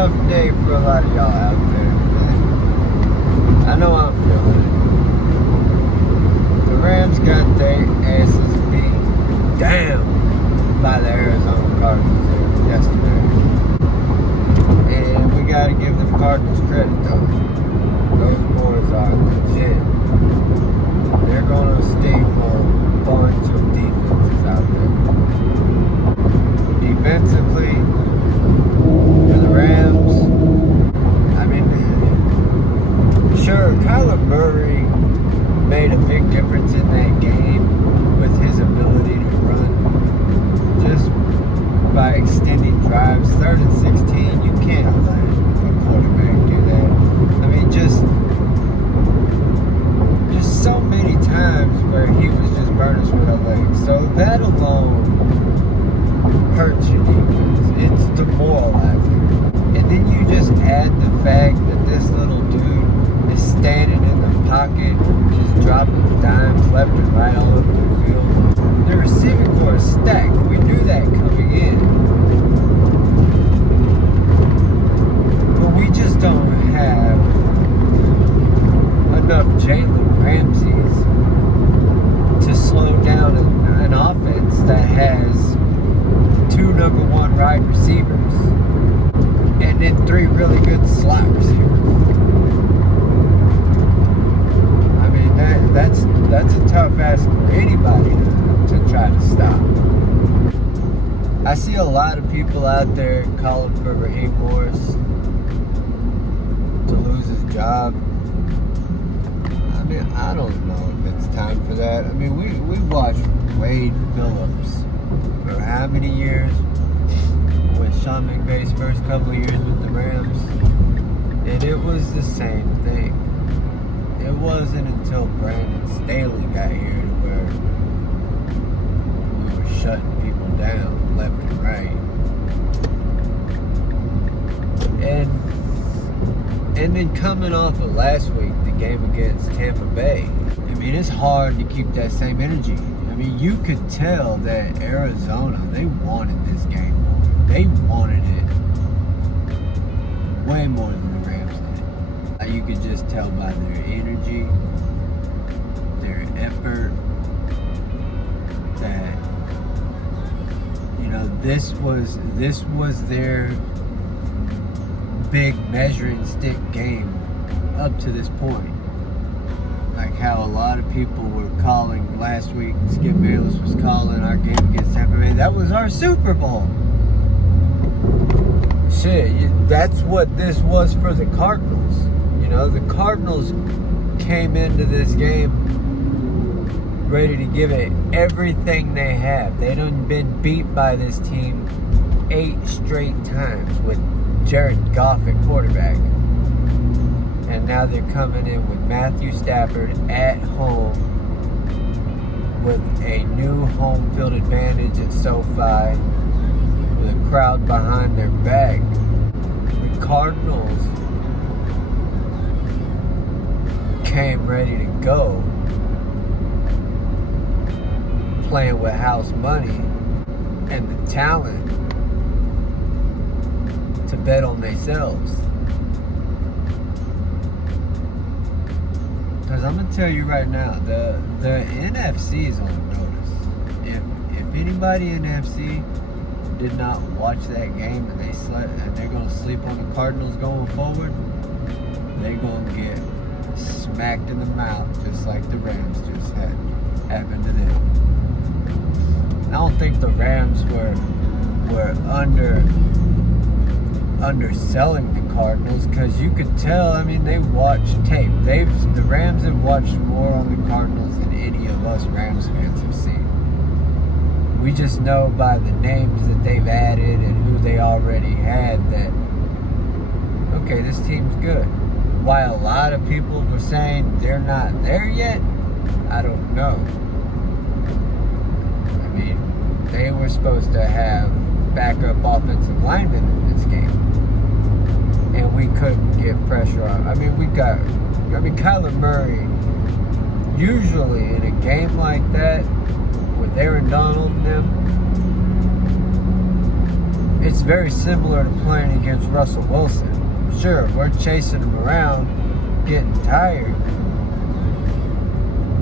tough day for a lot of y'all out there. I know I'm feeling it. The Rams got their asses beat down by the Arizona Cardinals yesterday. And we got to give the Cardinals credit, though. Those boys are legit. They're going to steamroll a bunch of defenses out there. Defensively, for the Rams, I mean, sure, Kyler Murray made a big difference in that game with his ability to run. Just by extending drives, 3rd and 16, you can't let a quarterback do that. I mean, just so many times where he was just burning us with our legs. So that alone hurts your defense. It's demoralizing. And then you just add the fact that this little dude is standing in the pocket, just dropping dimes left and right all over the field. The receiving core is stacked. We knew that coming in. But we just don't have enough Jalen Ramseys to slow down an offense that has 2 number 1 wide receivers and then 3 really good slot receivers. I mean, that's a tough ask for anybody to try to stop. I see a lot of people out there calling for Raheem Morris to lose his job. I mean, I don't know if it's time for that. I mean, we watched Wade Phillips for how many years with Sean McVay's first couple of years with the Rams, and it was the same thing. It wasn't until Brandon Staley got here where we were shutting people down left and right. And then coming off of last week, the game against Tampa Bay, I mean, it's hard to keep that same energy. I mean, you could tell that Arizona, they wanted this game more. They wanted it way more than the Rams did. You could just tell by their energy, their effort, that, you know, this was their big measuring stick game up to this point. Like how a lot of people were calling last week, Skip Bayless was calling our game against Tampa Bay, that was our Super Bowl. Shit, that's what this was for the Cardinals. You know, the Cardinals came into this game ready to give it everything they have. They done been beat by this team 8 straight times with Jared Goff at quarterback. And now they're coming in with Matthew Stafford at home with a new home field advantage at SoFi with a crowd behind their back. The Cardinals came ready to go, playing with house money and the talent to bet on themselves. Because I'm gonna tell you right now, the NFC is on notice. If anybody in the NFC did not watch that game and they slept, and they're gonna sleep on the Cardinals going forward, they're gonna get smacked in the mouth just like the Rams just happened to them. I don't think the Rams were underselling the Cardinals, because you could tell. I mean, they watched tape. The Rams have watched more on the Cardinals than any of us Rams fans have seen. We just know by the names that they've added and who they already had that, okay, this team's good. While a lot of people were saying they're not there yet, I don't know. I mean, they were supposed to have backup offensive linemen in this game, and we couldn't get pressure on. I mean, Kyler Murray, usually in a game like that with Aaron Donald and them, it's very similar to playing against Russell Wilson. Sure, we're chasing him around, getting tired,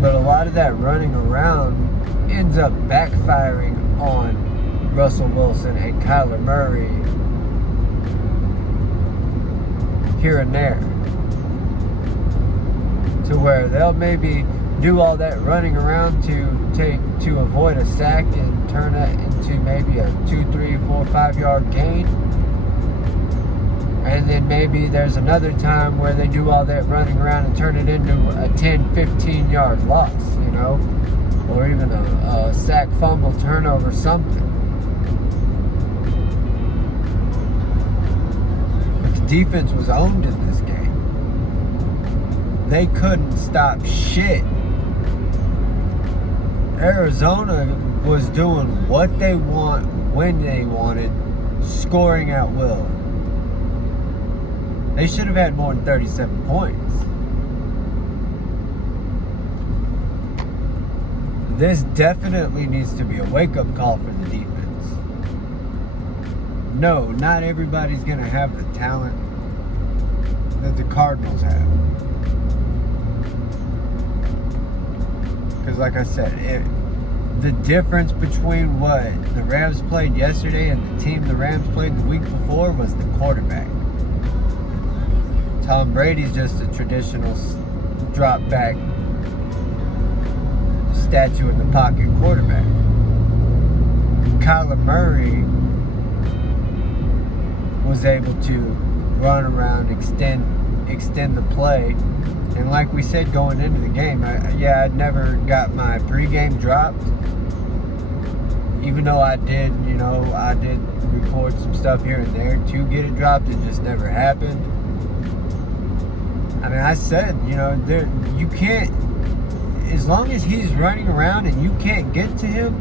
but a lot of that running around ends up backfiring on Russell Wilson and Kyler Murray here and there, to where they'll maybe do all that running around to avoid a sack and turn that into maybe a 2, 3, 4, 5 yard gain. And then maybe there's another time where they do all that running around and turn it into a 10, 15 yard loss, you know, or even a sack, fumble, turnover, something. But the defense was owned in this game. They couldn't stop shit. Arizona was doing what they want, when they wanted, scoring at will. They should have had more than 37 points. This definitely needs to be a wake-up call for the defense. No, not everybody's going to have the talent that the Cardinals have. Because like I said, the difference between what the Rams played yesterday and the team the Rams played the week before was the quarterback. Tom Brady's just a traditional drop back, statue in the pocket quarterback. Kyler Murray was able to run around, extend the play. And like we said going into the game, I'd never got my pregame dropped. Even though I did record some stuff here and there to get it dropped, it just never happened. I mean, I said, you can't, as long as he's running around and you can't get to him,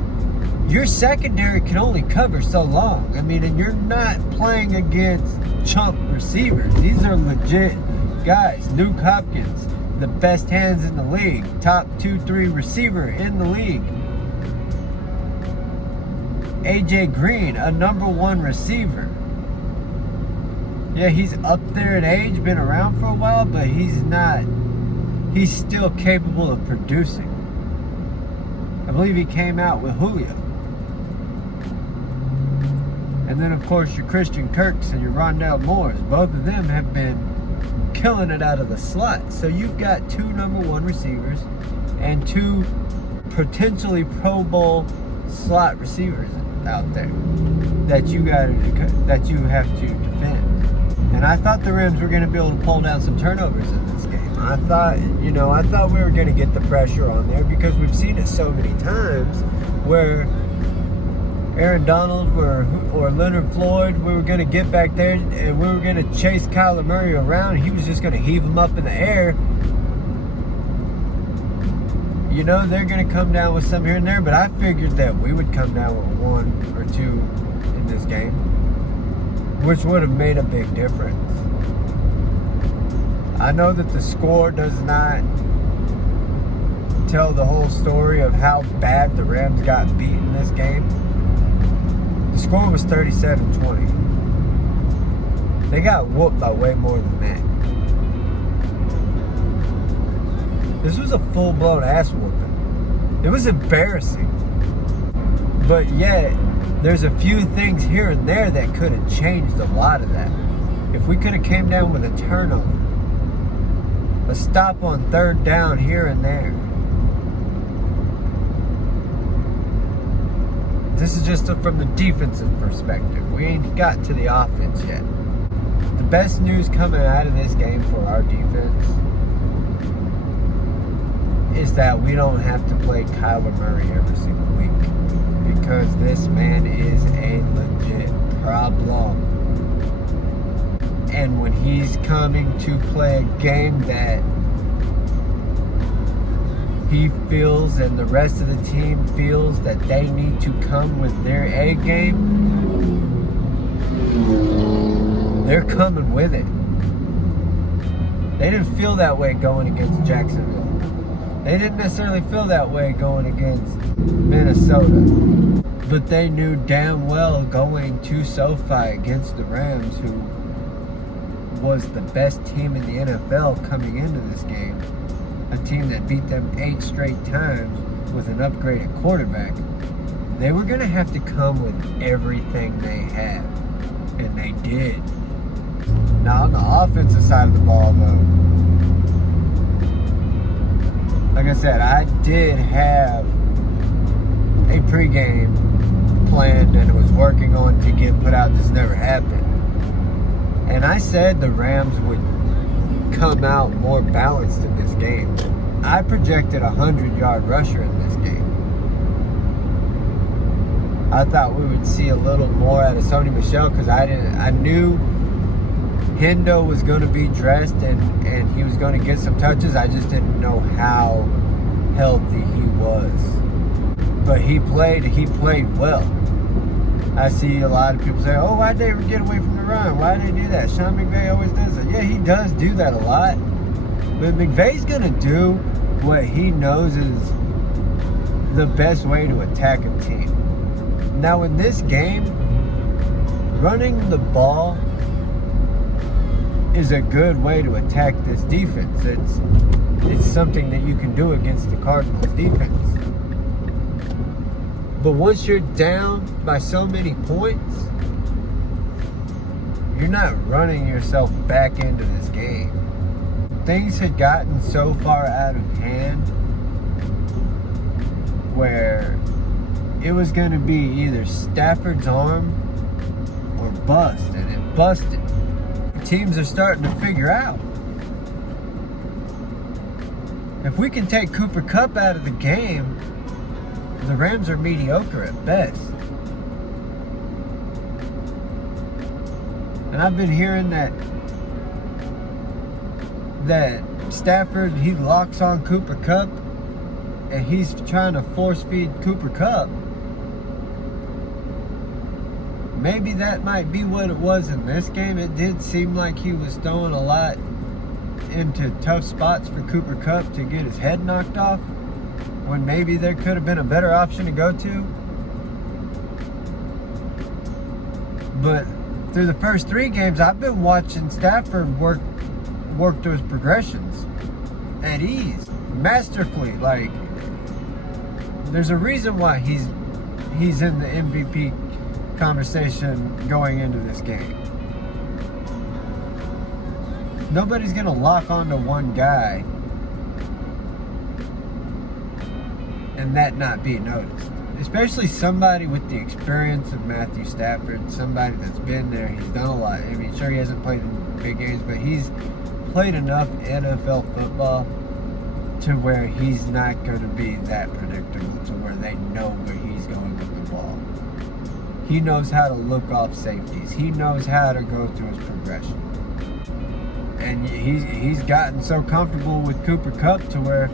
your secondary can only cover so long. I mean, and you're not playing against chump receivers. These are legit guys. Luke Hopkins, the best hands in the league, top 2-3 receiver in the league. AJ Green, a #1 receiver. Yeah, he's up there in age, been around for a while, but he's still capable of producing. I believe he came out with Julio. And then, of course, your Christian Kirks and your Rondale Moores, both of them have been killing it out of the slot. So you've got 2 #1 receivers and 2 potentially Pro Bowl slot receivers out there that you have to defend. And I thought the Rams were going to be able to pull down some turnovers in this game. I thought we were going to get the pressure on there because we've seen it so many times where Aaron Donald or Leonard Floyd, we were going to get back there and we were going to chase Kyler Murray around. And he was just going to heave him up in the air. They're going to come down with some here and there, but I figured that we would come down with 1 or 2 in this game, which would have made a big difference. I know that the score does not tell the whole story of how bad the Rams got beat in this game. The score was 37-20. They got whooped by way more than that. This was a full-blown ass whooping. It was embarrassing. But yet, there's a few things here and there that could have changed a lot of that. If we could have came down with a turnover, a stop on 3rd down here and there. This is just from the defensive perspective. We ain't got to the offense yet. The best news coming out of this game for our defense is that we don't have to play Kyler Murray every single week, because this man is a legit problem. And when he's coming to play a game that he feels and the rest of the team feels that they need to come with their A game, they're coming with it. They didn't feel that way going against Jacksonville. They didn't necessarily feel that way going against Minnesota. But they knew damn well going to SoFi against the Rams, who was the best team in the NFL coming into this game, a team that beat them 8 straight times with an upgraded quarterback, they were going to have to come with everything they had. And they did. Now, on the offensive side of the ball, though, like I said, I did have a pregame planned and was working on to get put out. This never happened. And I said the Rams would come out more balanced in this game. I projected a 100-yard rusher in this game. I thought we would see a little more out of Sony Michel because I knew Hendo was going to be dressed and he was going to get some touches. I just didn't know how healthy he was. But he played well. I see a lot of people say, oh, why'd they get away from the run? Why'd they do that? Sean McVay always does it. Yeah, he does do that a lot. But McVay's going to do what he knows is the best way to attack a team. Now, in this game, running the ball is a good way to attack this defense. It's something that you can do against the Cardinals defense. But once you're down by so many points, you're not running yourself back into this game. Things had gotten so far out of hand where it was going to be either Stafford's arm or bust, and it busted. Teams are starting to figure out, if we can take Cooper Kupp out of the game, the Rams are mediocre at best. And I've been hearing that Stafford, he locks on Cooper Kupp and he's trying to force feed Cooper Kupp. Maybe that might be what it was in this game. It did seem like he was throwing a lot into tough spots for Cooper Kupp to get his head knocked off, when maybe there could have been a better option to go to. But through the first 3 games, I've been watching Stafford work those progressions at ease, masterfully. Like, there's a reason why he's in the MVP conversation going into this game. Nobody's gonna lock onto one guy and that not be noticed. Especially somebody with the experience of Matthew Stafford, somebody that's been there. He's done a lot. I mean, sure, he hasn't played in big games, but he's played enough NFL football to where he's not going to be that predictable, to where they know where he's going with the ball. He knows how to look off safeties. He knows how to go through his progression. And he's gotten so comfortable with Cooper Kupp to where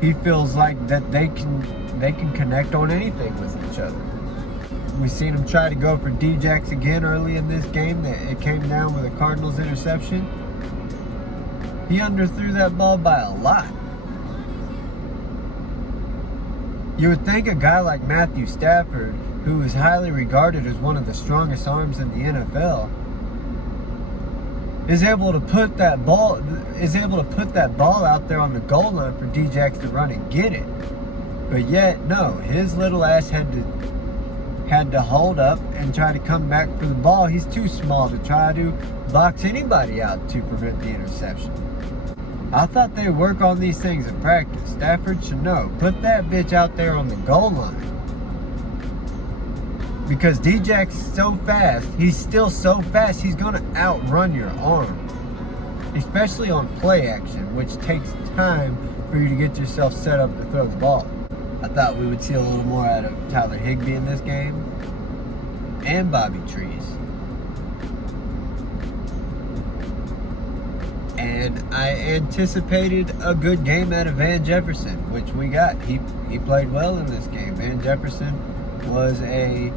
he feels like that they can connect on anything with each other. We've seen him try to go for D-Jacks again early in this game. It came down with a Cardinals interception. He underthrew that ball by a lot. You would think a guy like Matthew Stafford, who is highly regarded as one of the strongest arms in the NFL, is able to put that ball out there on the goal line for D-Jacks to run and get it. But yet, no, his little ass had to hold up and try to come back for the ball. He's too small to try to box anybody out to prevent the interception. I thought they work on these things in practice. Stafford should know. Put that bitch out there on the goal line. Because D-Jack's so fast, he's still so fast, he's going to outrun your arm. Especially on play action, which takes time for you to get yourself set up to throw the ball. I thought we would see a little more out of Tyler Higbee in this game. And Bobby Trees. And I anticipated a good game out of Van Jefferson, which we got. He played well in this game. Van Jefferson was a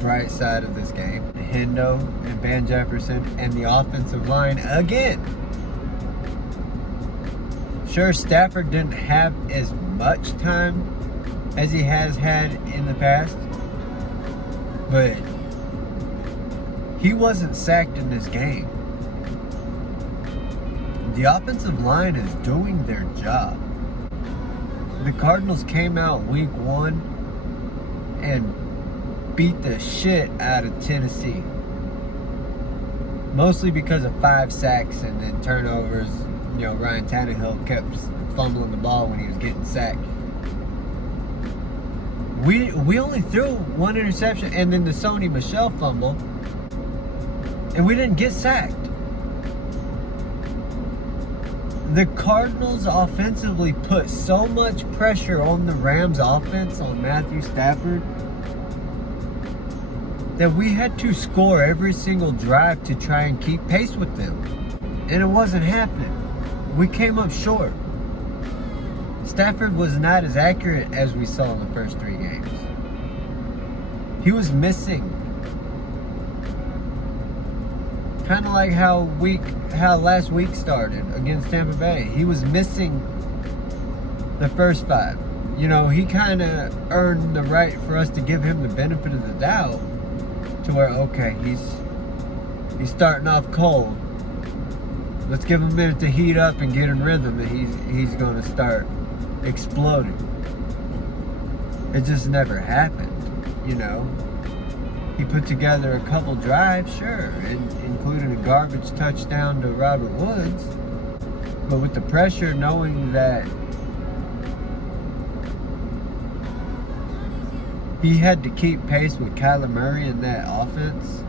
bright side of this game. Hendo and Van Jefferson and the offensive line again. Sure, Stafford didn't have as much time as he has had in the past. But he wasn't sacked in this game. The offensive line is doing their job. The Cardinals came out week 1 and beat the shit out of Tennessee. Mostly because of 5 sacks and then turnovers. You know, Ryan Tannehill kept fumbling the ball when he was getting sacked. We only threw 1 interception and then the Sony Michel fumble, and we didn't get sacked. The Cardinals offensively put so much pressure on the Rams offense, on Matthew Stafford, that we had to score every single drive to try and keep pace with them. And it wasn't happening. We came up short. Stafford was not as accurate as we saw in the first 3 games. He was missing. Kind of like how last week started against Tampa Bay. He was missing the first 5. You know, he kind of earned the right for us to give him the benefit of the doubt, to where, okay, he's starting off cold. Let's give him a minute to heat up and get in rhythm, and he's going to start exploding. It just never happened, you know. He put together a couple drives, sure, including a garbage touchdown to Robert Woods. But with the pressure, knowing that he had to keep pace with Kyler Murray in that offense,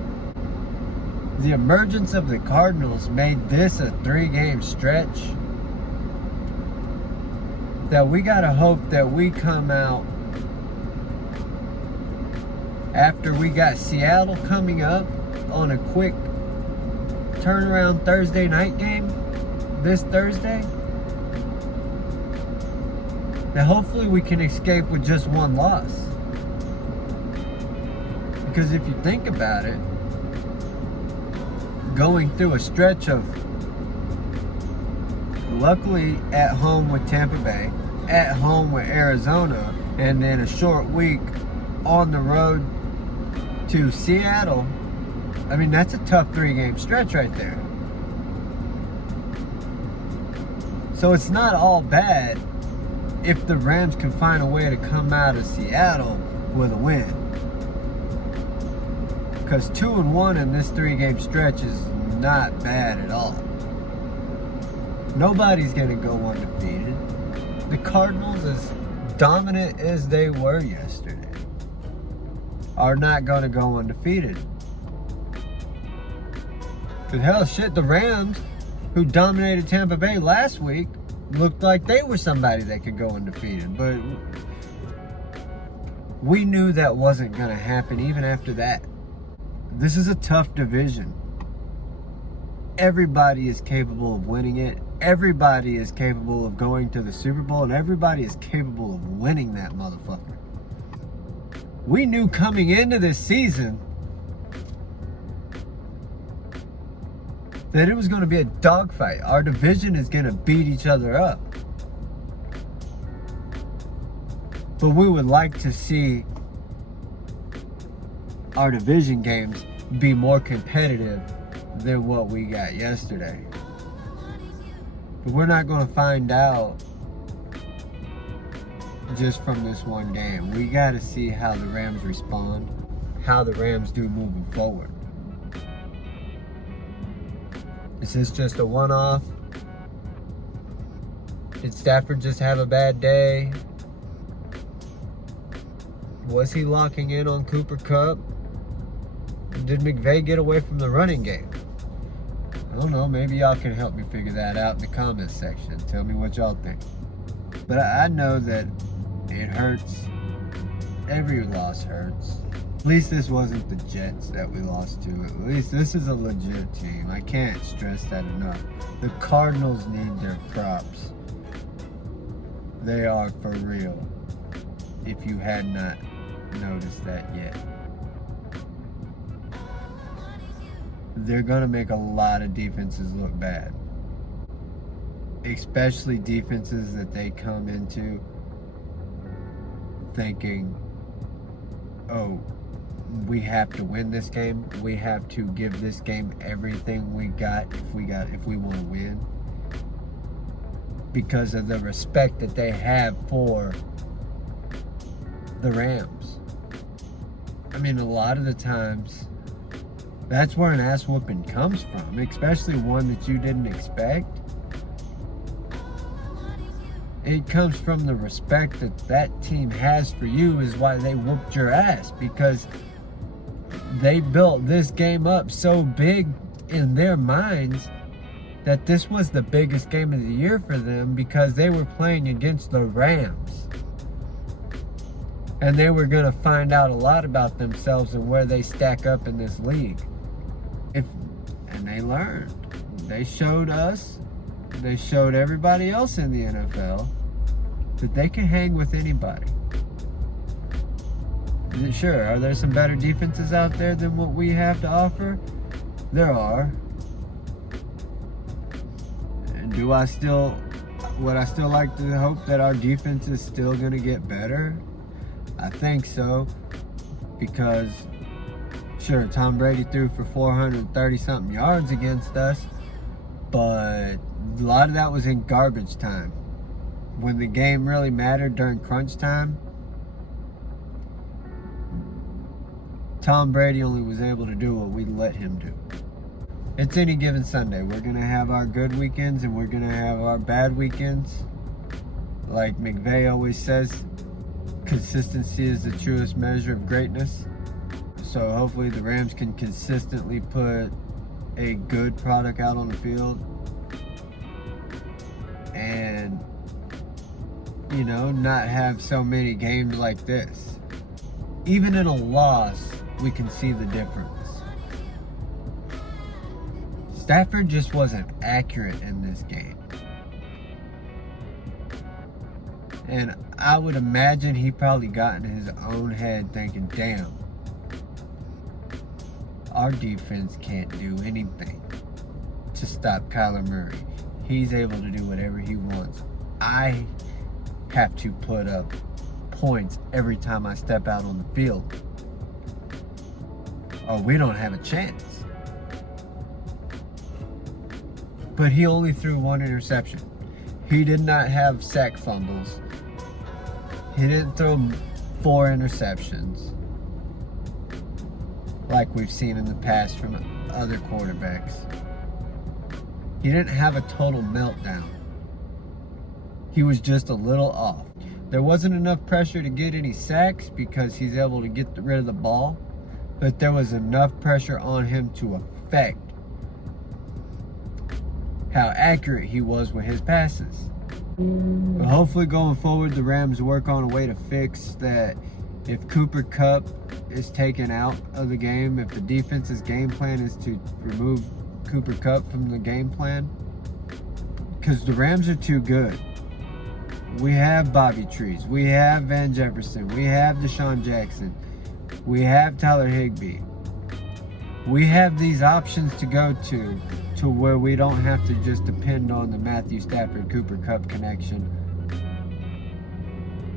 the emergence of the Cardinals made this a 3-game stretch that we gotta hope that we come out after we got Seattle coming up on a quick turnaround Thursday night game this Thursday, that hopefully we can escape with just 1 loss. Because if you think about it, going through a stretch of luckily at home with Tampa Bay, at home with Arizona, and then a short week on the road to Seattle, I mean, that's a tough 3-game stretch right there. So it's not all bad if the Rams can find a way to come out of Seattle with a win. Because 2-1 in this 3-game stretch is not bad at all. Nobody's going to go undefeated. The Cardinals, as dominant as they were yesterday, are not going to go undefeated. Because hell, shit, the Rams, who dominated Tampa Bay last week, looked like they were somebody that could go undefeated. But we knew that wasn't going to happen even after that. This is a tough division. Everybody is capable of winning it. Everybody is capable of going to the Super Bowl, and everybody is capable of winning that motherfucker. We knew coming into this season that it was going to be a dogfight. Our division is going to beat each other up. But we would like to see our division games be more competitive than what we got yesterday. But we're not going to find out just from this one game. We got to see how the Rams respond, how the Rams do moving forward. Is this just a one-off? Did Stafford just have a bad day? Was he locking in on Cooper Kupp? Did McVay get away from the running game? I don't know. Maybe y'all can help me figure that out in the comments section. Tell me what y'all think. But I know that it hurts. Every loss hurts. At least this wasn't the Jets that we lost to. At least this is a legit team. I can't stress that enough. The Cardinals need their props. They are for real. If you had not noticed that yet. They're going to make a lot of defenses look bad. Especially defenses that they come into thinking, oh, we have to win this game. We have to give this game everything we got if we want to win. Because of the respect that they have for the Rams. I mean, a lot of the times, that's where an ass whooping comes from, especially one that you didn't expect. It comes from the respect that that team has for you is why they whooped your ass, because they built this game up so big in their minds that this was the biggest game of the year for them because they were playing against the Rams. And they were going to find out a lot about themselves and where they stack up in this league. And they learned. They showed us, they showed everybody else in the NFL that they can hang with anybody. Sure, are there some better defenses out there than what we have to offer? There are. And would I still like to hope that our defense is still going to get better? I think so. Because, sure, Tom Brady threw for 430-something yards against us, but a lot of that was in garbage time. When the game really mattered during crunch time, Tom Brady only was able to do what we let him do. It's any given Sunday. We're going to have our good weekends and we're going to have our bad weekends. Like McVay always says, consistency is the truest measure of greatness. So hopefully the Rams can consistently put a good product out on the field. And, you know, not have so many games like this. Even in a loss, we can see the difference. Stafford just wasn't accurate in this game. And I would imagine he probably got in his own head thinking, damn, our defense can't do anything to stop Kyler Murray. He's able to do whatever he wants. I have to put up points every time I step out on the field, or we don't have a chance. But he only threw one interception. He did not have sack fumbles. He didn't throw 4 interceptions like we've seen in the past from other quarterbacks. He didn't have a total meltdown. He was just a little off. There wasn't enough pressure to get any sacks because he's able to get rid of the ball, but there was enough pressure on him to affect how accurate he was with his passes. But hopefully going forward, the Rams work on a way to fix that. If Cooper Kupp is taken out of the game, if the defense's game plan is to remove Cooper Kupp from the game plan, because the Rams are too good. We have Bobby Trees, we have Van Jefferson, we have Deshaun Jackson, we have Tyler Higbee. We have these options to go to where we don't have to just depend on the Matthew Stafford Cooper Kupp connection.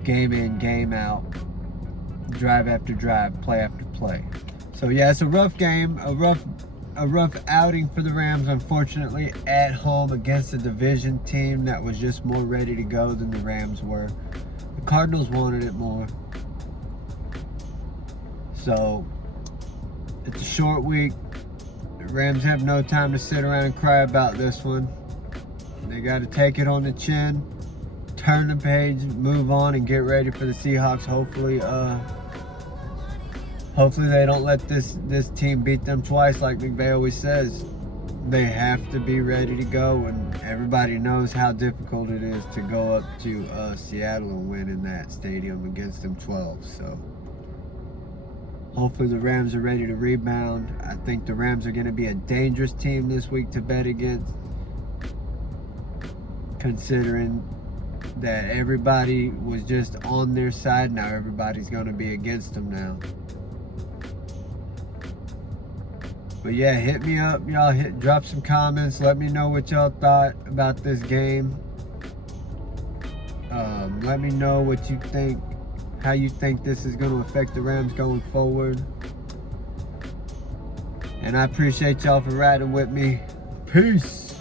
Game in, game out, drive after drive, play after play. So yeah, it's a rough game, a rough outing for the Rams, unfortunately, at home against a division team that was just more ready to go than the Rams were. The Cardinals wanted it more. So it's a short week. The Rams have no time to sit around and cry about this one. They got to take it on the chin, turn the page, move on, and get ready for the Seahawks. Hopefully they don't let this team beat them twice, like McVay always says. They have to be ready to go, and everybody knows how difficult it is to go up to Seattle and win in that stadium against them 12. So hopefully the Rams are ready to rebound. I think the Rams are going to be a dangerous team this week to bet against, considering that everybody was just on their side. Now everybody's going to be against them now. But yeah, hit me up, y'all. Drop some comments. Let me know what y'all thought about this game. Let me know what you think how you think this is going to affect the Rams going forward. And I appreciate y'all for riding with me. Peace.